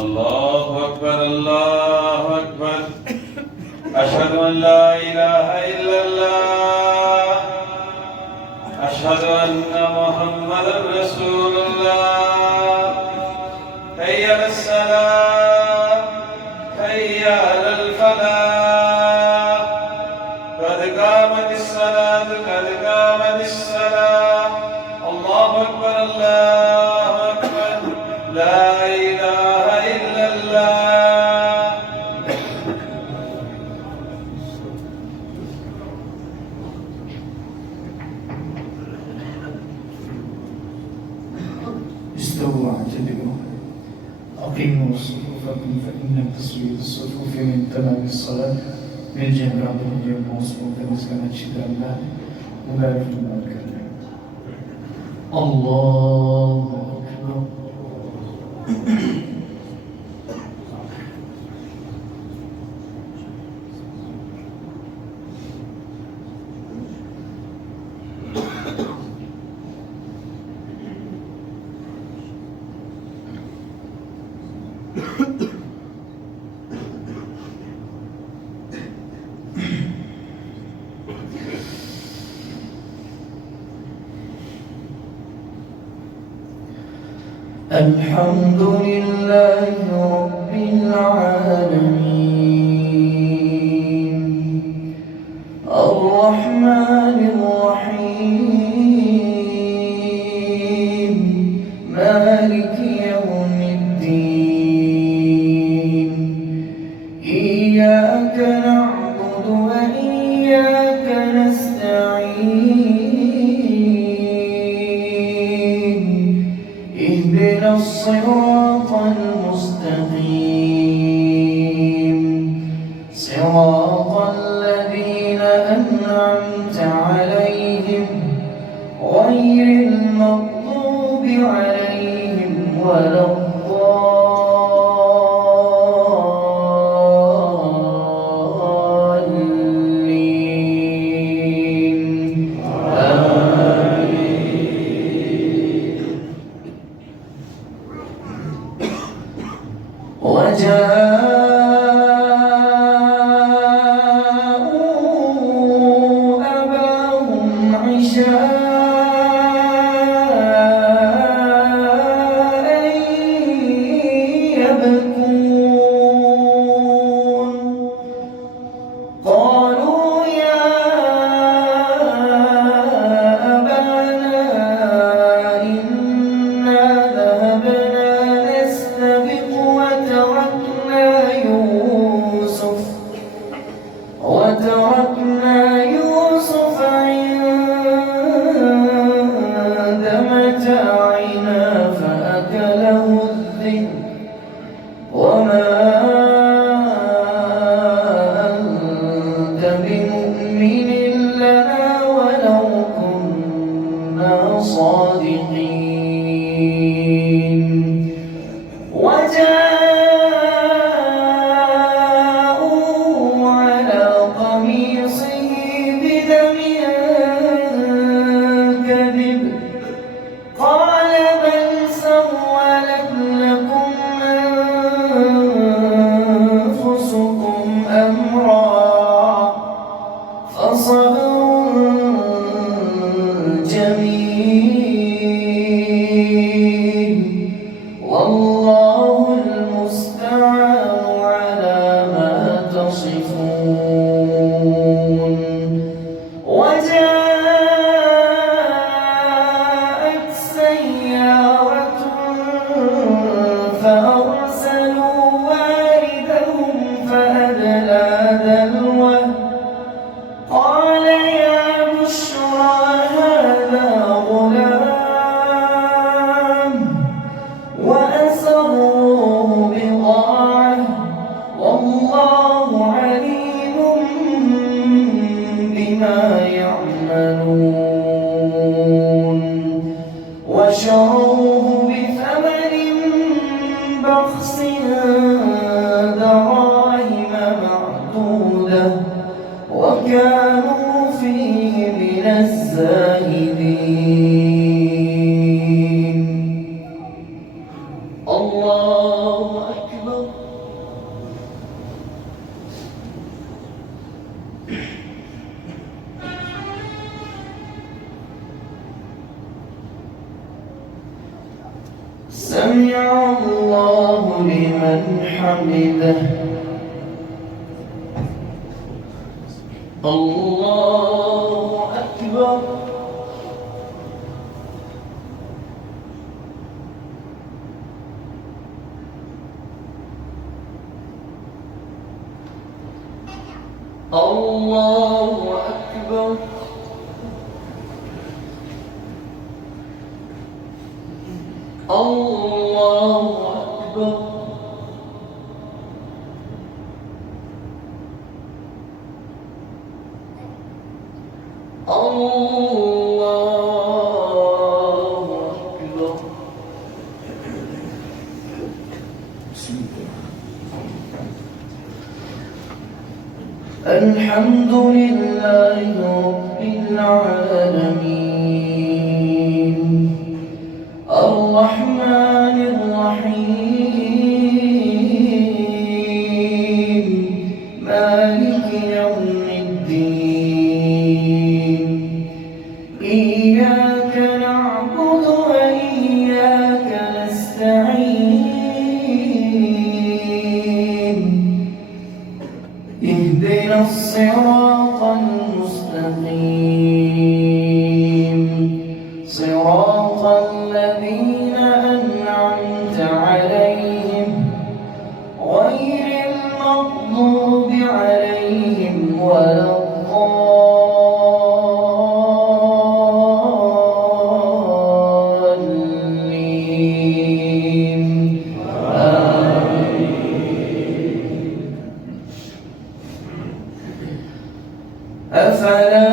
الله أكبر الله أكبر أشهد أن لا إله إلا الله أشهد أن محمدا رسول الله حي على الصلاة حي على الفلاح قد قامت الصلاة قد قامت الصلاة الله أكبر الله أكبر لا إله إلا الله استووا واعتدلوا أقيموا صفوفكم فإن تسوية الصفوف من تمام الصلاة من جهة ربهم يوم صفوف مسكنة شدة الله وبارك الله الكريم الله أكبر الحمد لله رب العالمين الرحمن الرحيم مالك يوم الدين إياك نعبد وإياك نستعين اهدنا الصراط المستقيم صراط الذين أنعمت عليهم غير المغضوب عليهم ولا الضالين وجاءوا أباهم عشاء يبكون قالوا يا أبانا إنا ذهبنا نستبق وتركنا يوسف عند متاعنا فأكله الذئب وما أنت بمؤمن لنا ولو كنا صادقين وجاءوا على قميصه بدم كذب قال بل سولت لكم أنفسكم أمرا فصبر جميل والله المستعان على ما تصفون وجاءت سيارة فأرسلوا واردهم فأدلى دلوه قال يا بشرى هذا غلام وأسروه بضاعة والله عليم بما يعملون وشروه بثمن بخس دراهم معدودة وكانوا فيه من الزاهدين الله أكبر سمع الله لمن حمده. الله أكبر. الله أكبر. الله أكبر. الله أكبر. بسم الله. الحمد لله رب العالمين الرحمن الرحيم مالك يوم الدين إياك نعبد وإياك نستعين اهدنا الصراط المستقيم صراط الذين أنعمت عليهم غير المغضوب عليهم ولا الضالين. أفلا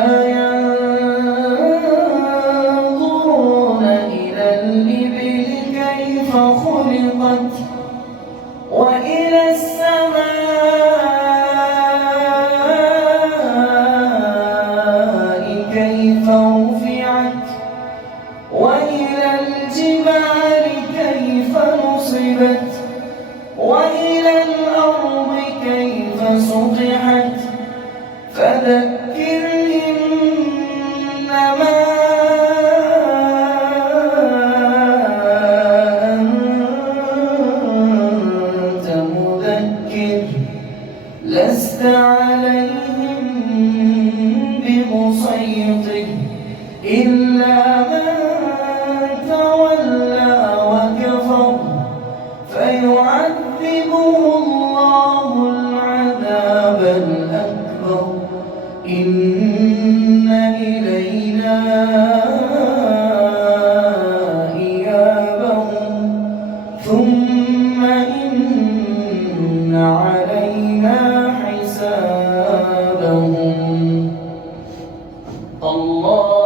ينظرون إلى الإبل كيف خلقت وإلى السماء كيف رفعت وإلى الجبال كيف نصبت وإلى الأرض كيف سطحت فذكر إنما أنت مذكر لست عليهم بمسيطر إلا من تولى وكفر فيعذبه الله العذاب الأكبر إن إلينا إيابهم ثم إن علينا حسابهم. الله